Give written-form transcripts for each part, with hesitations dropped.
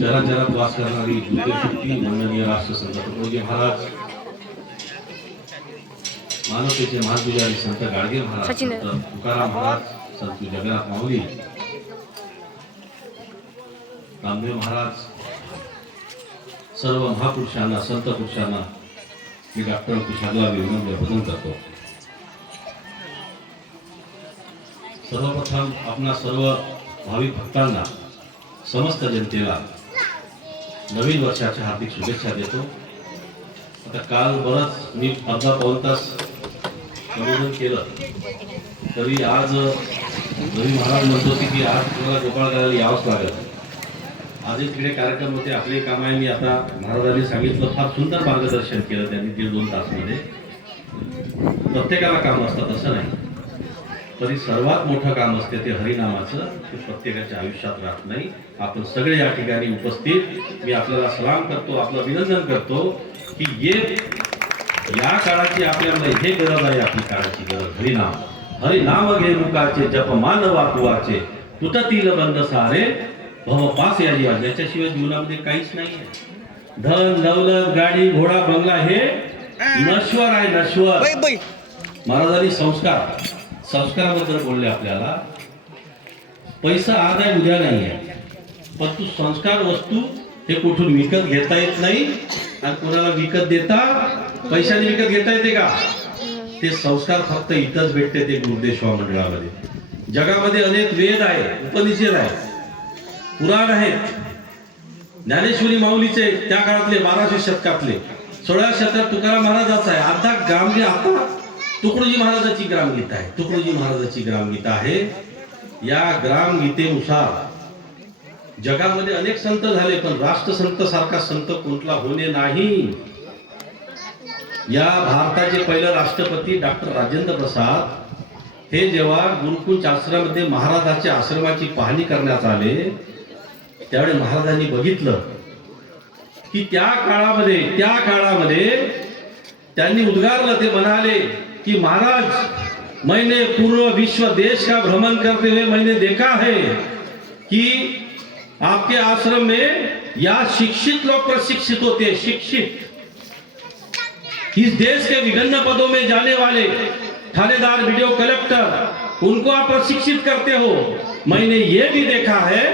चराचरात वास करणारी बुद्धिशक्ती माननीय राष्ट्रसंत तुकडोजी महाराज, मानवतेचे महापुजारी संत गाडगे महाराज, संत तुकाराम महाराज, संत जगन्नाथ माऊली, रामदेव महाराज, सर्व महापुरुषांना, संत पुरुषांना मी डॉक्टर कुशाला विनम्र करतो. सर्वप्रथम आपणा सर्व भाविक भक्तांना, समस्त जनतेला नवीन वर्षाच्या हार्दिक शुभेच्छा देतो. आता काल बरंच मी अर्धा पाऊण तास संबोधन केलं, तरी आज रवी महाराज म्हणत होते की आज तुम्हाला गोपाळ करायला यावंच लागेल. आजही तिकडे कार्यक्रम होते, आपले काम आहे. मी आता महाराजांनी सांगितलं, फार सुंदर मार्गदर्शन केलं त्यांनी 1.5-2 तासमध्ये. प्रत्येकाला काम असतं तसं नाही, तरी सर्वात मोठं काम असते ते हरिनामाचं, ते प्रत्येकाच्या आयुष्यात राहत नाही. आपण सगळे या ठिकाणी उपस्थित, मी आपल्याला सलाम करतो, आपलं अभिनंदन करतो की या काळाची आपल्याला हे गरज आहे, आपली काळाची गरज हरिनाम. हरिनाम घे मुखाचे जप मानवा तुवाचे, तुटतील बंद सारे भव पास याची. याच्याशिवाय जीवनामध्ये काहीच नाही आहे. धन दौलत गाडी घोडा बंगला हे नश्वर आहे, नश्वर. महाराजांनी संस्काराबद्दल बोलले आपल्याला. पैसा आज आहे उद्या नाही आहे, पण तू संस्कार वस्तू हे कुठून विकत घेता येत नाही, आणि कोणाला विकत देता पैशाने विकत घेता येते का? ते संस्कार फक्त इथंच भेटते, ते गुरुदेव मंडळामध्ये. जगामध्ये अनेक वेद आहे, उपनिषद आहे, पुराण आहेत. ज्ञानेश्वरी माऊलीचे त्या काळातले 1200 शतकातले, 16व्या शतकात तुकाराम महाराजाचा आहे. आता तुकडोजी महाराजाची ग्रामगीता आहे. तुकडोजी महाराजाची ग्रामगीता आहे. या ग्रामगीतेनुसार जगामध्ये अनेक संत झाले, पण राष्ट्रसंत सारखा संत कोणता होणे नाही. या भारताचे पहिलं राष्ट्रपती डॉक्टर राजेंद्र प्रसाद हे जेव्हा गुरुकुंज आश्रमामध्ये महाराजाच्या आश्रमाची पाहणी करण्यात आले, त्यावेळी महाराजांनी बघितलं की त्या काळामध्ये त्यांनी उद्गारलं. ते म्हणाले की महाराज, मैंने पूर्व विश्व देश का भ्रमण करते हुए मैंने देखा है कि आपके आश्रम में या शिक्षित लोग प्रशिक्षित होते हैं. शिक्षित, इस देश के विभिन्न पदों में जाने वाले थानेदार, वीडियो कलेक्टर, उनको आप प्रशिक्षित करते हो. मैंने ये भी देखा है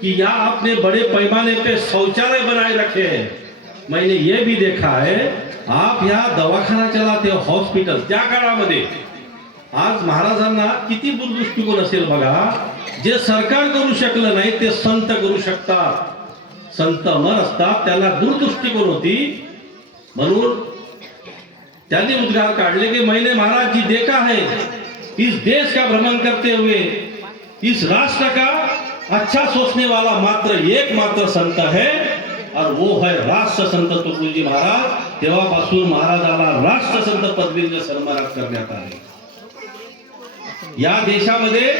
कि यहाँ आपने बड़े पैमाने पे शौचालय बनाए रखे हैं. मैंने ये भी देखा है आप यहाँ दवाखाना चलाते हो, हॉस्पिटल. त्या काळामध्ये आज महाराजांना किती दूरदृष्टिकोन असेल बघा. जे सरकार करू शकलं नाही ते संत करू शकतात. संत अमर असतात, त्यांना दूरदृष्टिकोन होती. म्हणून त्यांनी उद्गार काढले की मैंने महाराज जी देखा है इस देश का भ्रमण करते हुए, इस राष्ट्र का अच्छा सोचने वाला एकमात्र संत है, और वो है राष्ट्र संत तुकडोजी महाराज. तेव्हापासून महाराजाला राष्ट्रसंत पदवीने सन्मानित करण्यात आले. या देशामध्ये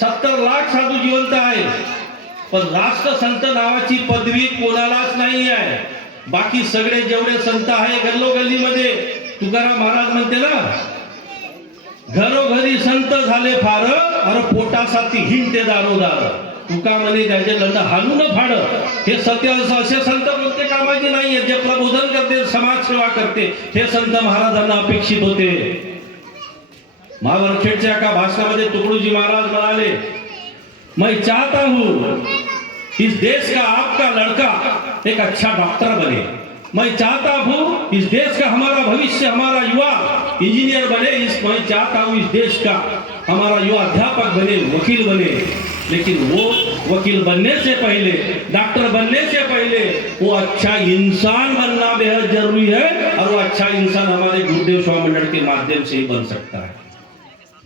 70 लाख साधू जिवंत आहेत, पण राष्ट्रसंत नावाची पदवी कोणालाच नाही आहे. बाकी सगळे जेवढे संत आहे गल्लोगल्लीमध्ये, तुकाराम महाराज म्हणते ना, घरोघरी संत झाले फार, अरे पोटासाठी हिंडते दारोदार. तुका म्हणे त्याचे लंड हाणून फाड. हे सत्य असे संत कोणते कामाचे नाहीये, जे प्रबोधन करते, समाजसेवा करते, हे संत महाराजांना अपेक्षित होते. महावरखेडच्या एका भाषणामध्ये तुकडोजी महाराज म्हणाले, मैं चाहता हूं इस देश का आपका लड़का एक अच्छा डॉक्टर बने. मैं चाहता हूं इस देश का हमारा भविष्य, हमारा युवा इंजीनियर बने. मैं चाहता हूं इस देश का हमारा युवा अध्यापक बने, वकील बने. लेकिन वो वकील बनने से पहले, डॉक्टर बनने से पहले वो अच्छा इंसान बनना बेहद जरूरी है, और वो अच्छा इंसान हमारे गुरुदेव स्वामी मंडल के माध्यम से ही बन सकता है.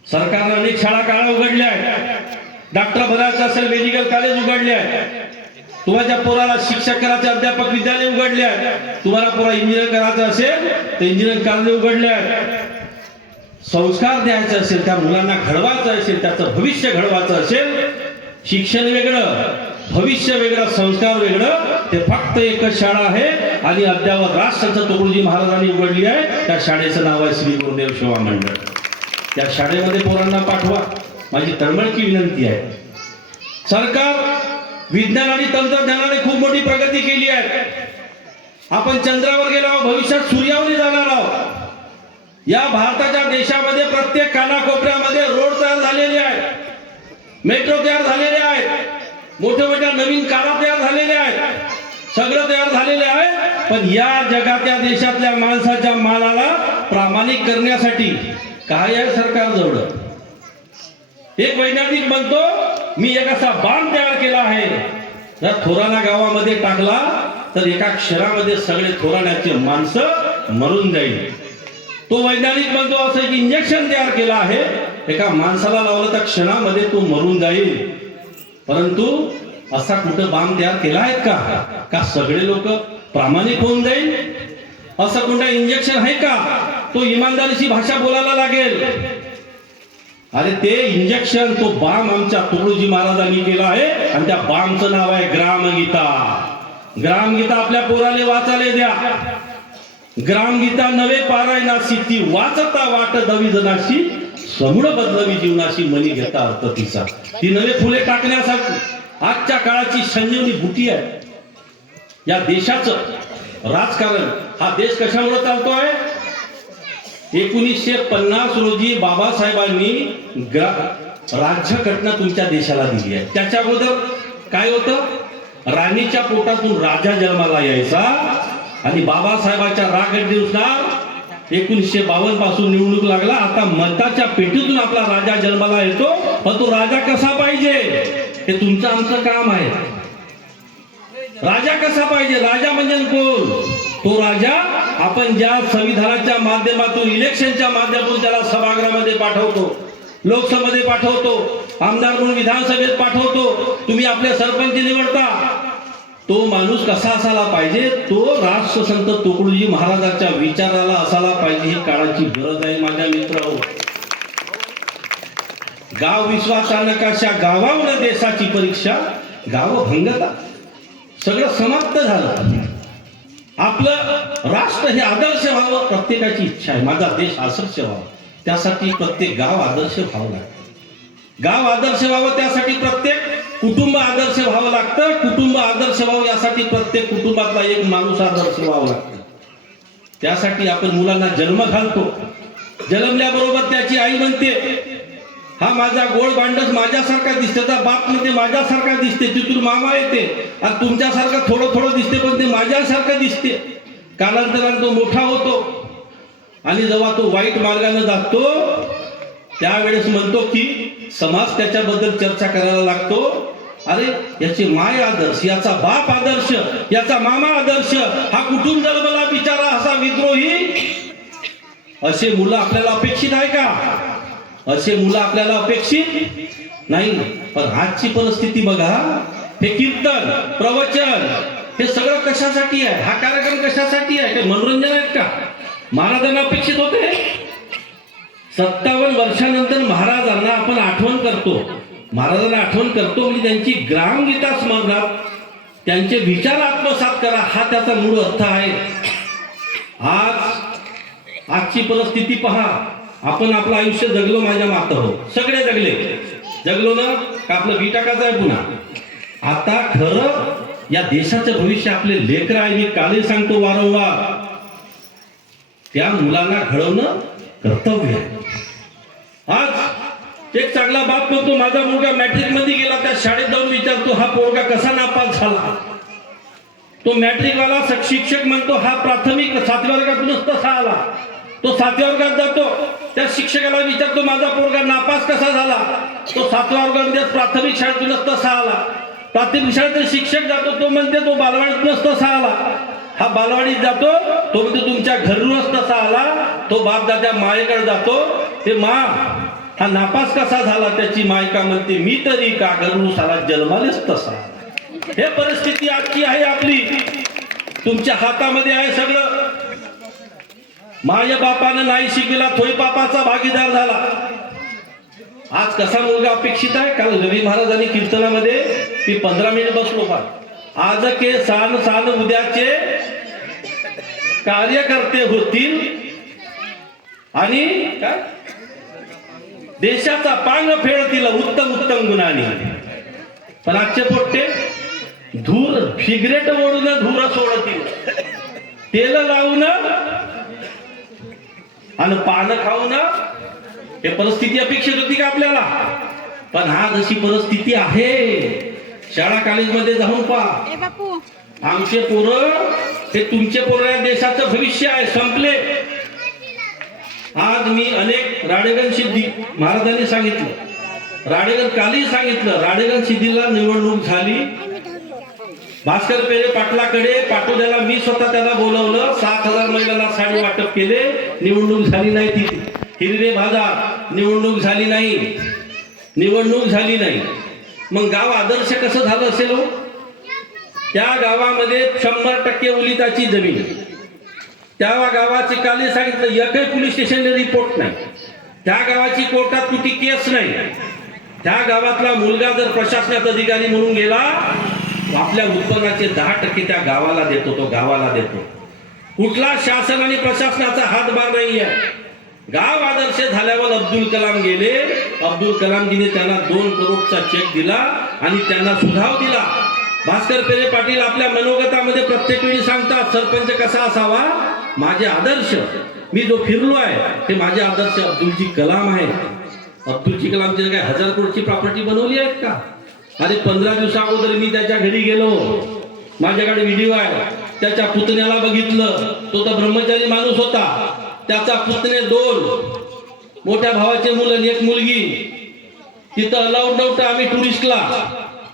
सरकारने अनेक शाळा काळा उघडल्या आहेत. डॉक्टर बनायचं असेल मेडिकल कॉलेज उघडले आहे. तुम्हाच्या पोराला शिक्षक करायचे अध्यापक विद्यालय उघडले आहे. तुम्हाला पोरा इंजिनियर करायचं असेल तर इंजिनियर कॉलेज उघडले आहे. संस्कार द्यायचे असेल, त्या मुलांना घडवायचं असेल, त्याचं भविष्य घडवायचं असेल, शिक्षण वेगळं, भविष्य वेगळं, संस्कार वेगळं. ते फक्त एकच शाळा आहे, आणि अद्यावत राष्ट्रसंत तुकडोजी महाराजांनी उघडली आहे. त्या शाळेचं नाव आहे श्री गुरुदेव सेवा मंडळ. त्या शाळेमध्ये पोरांना पाठवा. माझी तळमळकी विनंती आहे. सरकार विज्ञान आणि तंत्रज्ञानाने खूप मोठी प्रगती केली आहे. आपण चंद्रावर गेलो आहोत, भविष्यात सूर्यावरही जाणार आहोत. या भारताच्या देशामध्ये प्रत्येक कानाकोपऱ्यामध्ये रोड तयार झालेले आहेत, मेट्रो तयार झालेले आहेत, मोठ्या मोठ्या नवीन कारा तयार झालेल्या आहेत, सगळं तयार झालेले आहे. पण या जगातल्या देशातल्या माणसाच्या मालाला प्रामाणिक करण्यासाठी काय आहे सरकारजवळ? एक वैज्ञानिक म्हणतो मी एक असा बाण तयार केला आहे, जर थोराणा गावामध्ये टाकला तर एका क्षणामध्ये सगळे थोराण्याचे माणसं मरून जाईल. तो वैज्ञानिक म्हणतो असं एक इंजेक्शन तयार केलं आहे, एका माणसाला लावलं तर क्षणामध्ये तो मरून जाईल. परंतु असा कुठं बाम तयार केला आहे का सगळे लोक प्रामाणिक होऊन जाईल? असं कोणतं इंजेक्शन आहे का? तो इमानदारीची भाषा बोलायला लागेल. अरे ते इंजेक्शन, तो बाम आमच्या तुकडोजी महाराजांनी केला आहे आणि त्या बामचं नाव आहे ग्रामगीता. ग्रामगीता आपल्या पोराले वाचायला द्या. ग्रामगीता नवे पारायणाशी ती वाचता वाट दवी जनाशी समूळ बदलवी जीवनाशी मनी घेता अर्थ तिचा. ती नवे फुले टाकण्यासाठी आजच्या काळाची संजीवनी बुटी आहे. या देशाचं राजकारण, हा देश कशामुळे चालतोय? 1950 रोजी बाबासाहेबांनी राज्यघटना तुमच्या देशाला दिली आहे. त्याच्या अगोदर काय होतं? राणीच्या पोटातून राजा जन्माला यायचा आणि बाबासाहेबांच्या राजघटनेनुसार 1952 पासून निवडणूक लागला. आता मताच्या पेटीतून आपला राजा जन्माला येतो. पण तो राजा कसा पाहिजे हे तुमचं आमचं काम आहे. राजा कसा पाहिजे? राजा म्हणजे कोण? तो राजा आपण ज्या संविधानाच्या माध्यमातून, इलेक्शनच्या माध्यमातून त्याला सभागृहामध्ये पाठवतो, लोकसभेमध्ये पाठवतो, आमदार म्हणून विधानसभेत पाठवतो, तुम्ही आपले सरपंच निवडता, तो माणूस कसा असायला पाहिजे? तो राष्ट्रसंत तुकडोजी महाराजांच्या विचाराला असायला पाहिजे. ही काळाची गरज आहे माझ्या मित्रांनो. गाव विश्वासा नकाशा, गावावर देशाची परीक्षा, गाव भंगता, सगळं समाप्त झालं. आपलं राष्ट्र हे आदर्श व्हावं, प्रत्येकाची इच्छा आहे. माझा देश आदर्श व्हावा, त्यासाठी प्रत्येक गाव आदर्श व्हावं लागतं. गाव आदर्श व्हावं त्यासाठी प्रत्येक कुटुंब आदर्श व्हावं लागतं. कुटुंब आदर्श व्हावं यासाठी प्रत्येक कुटुंबातला एक माणूस आदर्श व्हावं लागतं. त्यासाठी आपण मुलांना जन्म घालतो. जन्मल्याबरोबर त्याची आई म्हणते हा माझा गोड भांडस माझ्यासारखा दिसते, त्याचा बाप म्हणते माझ्यासारखा दिसते, तिथून मामा येते आणि तुमच्यासारखं थोडं थोडं दिसते पण ते माझ्यासारखं दिसते. कालांतराने तो मोठा होतो आणि जेव्हा तो वाईट मार्गाने जातो त्यावेळेस म्हणतो की समाज त्याच्याबद्दल चर्चा करायला लागतो. अरे याची माय आदर्श, याचा बाप आदर्श, याचा मामा आदर्श, हा कुठून जन्मला बिचारा असा विद्रोही. असे मुलं आपल्याला अपेक्षित आहे का? असे मुलं आपल्याला अपेक्षित नाही. पण आजची परिस्थिती बघा. हे कीर्तन, प्रवचन, हे सगळं कशासाठी आहे? हा कार्यक्रम कशासाठी आहे? काही मनोरंजन आहेत का? महाराजांना अपेक्षित होते. 57 वर्षानंतर महाराजांना आपण आठवण करतो. महाराजांना आठवण करतो म्हणजे त्यांची ग्रामगीता स्मरणात, त्यांचे विचार आत्मसात करा, हा त्याचा मूळ अर्थ आहे. आजची परिस्थिती पहा. आपण आपलं आयुष्य जगलो माझ्या माता हो, सगळे जगलो ना का आपलं बी टाकायचं आहे पुन्हा. आता खरं या देशाचं भविष्य आपले लेकर आहे. मी कालही सांगतो वारंवार, त्या मुलांना घडवणं कर्तव्य आहे. आज एक चांगला बाप म्हणतो माझा मुलगा मॅट्रिक मध्ये गेला, त्या शाळेत जाऊन विचारतो हा पोरगा कसा नापास झाला. तो मॅट्रिक वाला शिक्षक म्हणतो हा प्राथमिक 7व्या वर्गातूनच कसा आला. तो 7व्या वर्गात जातो, त्या शिक्षकाला विचारतो माझा पोरगा नापास कसा झाला. तो 7व्या वर्गामध्ये प्राथमिक शाळेतूनच तसा आला. प्राथमिक शाळेत शिक्षक जातो, तो म्हणते तो बालवाडीतूनच तसा आला. हा बालवाडीत जातो, तो म्हणतो तुमच्या घरूनच तसा आला. तो बाप दादा मायेकडे जातो, ते मा हा नापास कसा झाला. त्याची मायका म्हणते मी तरी का घरून साला जन्मालेच तसा. हे परिस्थिती आजची आहे आपली. तुमच्या हातामध्ये आहे सगळं. माझ्या बापानं नाही शिकविला, थोई बापाचा भागीदार झाला. आज कसा मुलगा अपेक्षित आहे? काल रवी महाराजांनी कीर्तनामध्ये मी 15 मिनिट बसलो पा. आज के सान सान उद्याचे कार्यकर्ते होतील आणि काय देशाचा पांग फेडतील उत्तम उत्तम गुणांनी. पण आजचे पोट्टे धूर सिगरेट ओढून धूर सोडतील, तेल लावून आणि पान खाऊन. हे परिस्थिती अपेक्षित होती का आपल्याला? पण हा जशी परिस्थिती आहे, शाळा कॉलेजमध्ये जाऊन पहा, आमचे पोरं हे तुमचे पोरं या देशाचं भविष्य आहे. संपले. आज मी अनेक राडेगण सिद्धी महाराजांनी सांगितलं, राडेगण काली सांगितलं, राडेगण सिद्धीला निवडणूक झाली. भास्कर पेरे पाटलाकडे पाटोद्याला मी स्वतः त्याला बोलवलं. 7,000 महिलांना साडी वाटप केले. निवडणूक झाली नाही. ती हिरवे बाजार निवडणूक झाली नाही. निवडणूक झाली नाही. मग गाव आदर्श कसं झालं असेल हो? त्या गावामध्ये 100% ओलिताची जमीन. त्या गावाची काली सांगितलं एकही पोलीस स्टेशनला रिपोर्ट नाही. त्या गावाची कोर्टात कुठे केस नाही. त्या गावातला मुलगा जर प्रशासनात अधिकारी म्हणून गेला, आपल्या उत्पन्नाचे 10% त्या गावाला देतो. तो गावाला देतो. कुठला शासन आणि प्रशासनाचा हातभार नाही आहे. गाव आदर्श झाल्यावर अब्दुल कलाम गेले. अब्दुल कलामजीने त्यांना 2 करोडचा चेक दिला आणि त्यांना सुझाव दिला. भास्कर पेरे पाटील आपल्या मनोगतामध्ये प्रत्येक वेळी सांगतात सरपंच कसा असावा. माझे आदर्श, मी जो फिरलो आहे ते माझे आदर्श अब्दुलजी कलाम आहे. अब्दुलजी कलामची काय 1000 करोडची प्रॉपर्टी बनवली आहेत का? अरे 15 दिवसा अगोदर मी त्याच्या घरी गेलो. माझ्याकडे व्हिडिओ आहे. त्याच्या पुतण्याला बघितलं. तो तर ब्रह्मचारी माणूस होता. त्याचा पुतणे 2 मोठ्या भावाचे मुलं आणि 1 मुलगी. तिथं अलाउड नव्हतं आम्ही टुरिस्टला.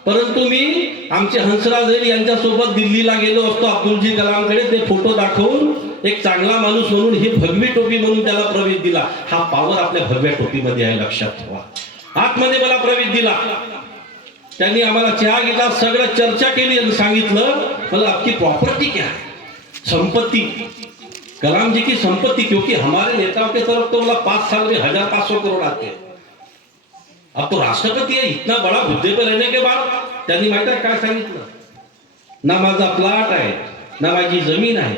परंतु मी आमचे हंसराज यांच्या सोबत दिल्लीला गेलो असतो अब्दुलजी कलामकडे. ते फोटो दाखवून एक चांगला माणूस म्हणून ही भगवी टोपी म्हणून त्याला प्रवेश दिला. हा पावर आपल्या भगव्या टोपीमध्ये आहे, लक्षात ठेवा. आतमध्ये मला प्रवेश दिला. त्यांनी आम्हाला चहा घेतला, सगळं चर्चा केली आणि सांगितलं मला आपकी प्रॉपर्टी क्या है, संपत्ति, कलाम जी की संपत्ति, क्योंकि हमारे नेताओं के तरफ तो बोला 5 साल में 1500 करोड़ आते हैं. अब तो राष्ट्रपति है, इतना बड़ा हुद्दे पर रहने के बाद त्यांनी माहिती आहे काय सांगितलं? ना माझा प्लॉट आहे, ना माझी जमीन आहे,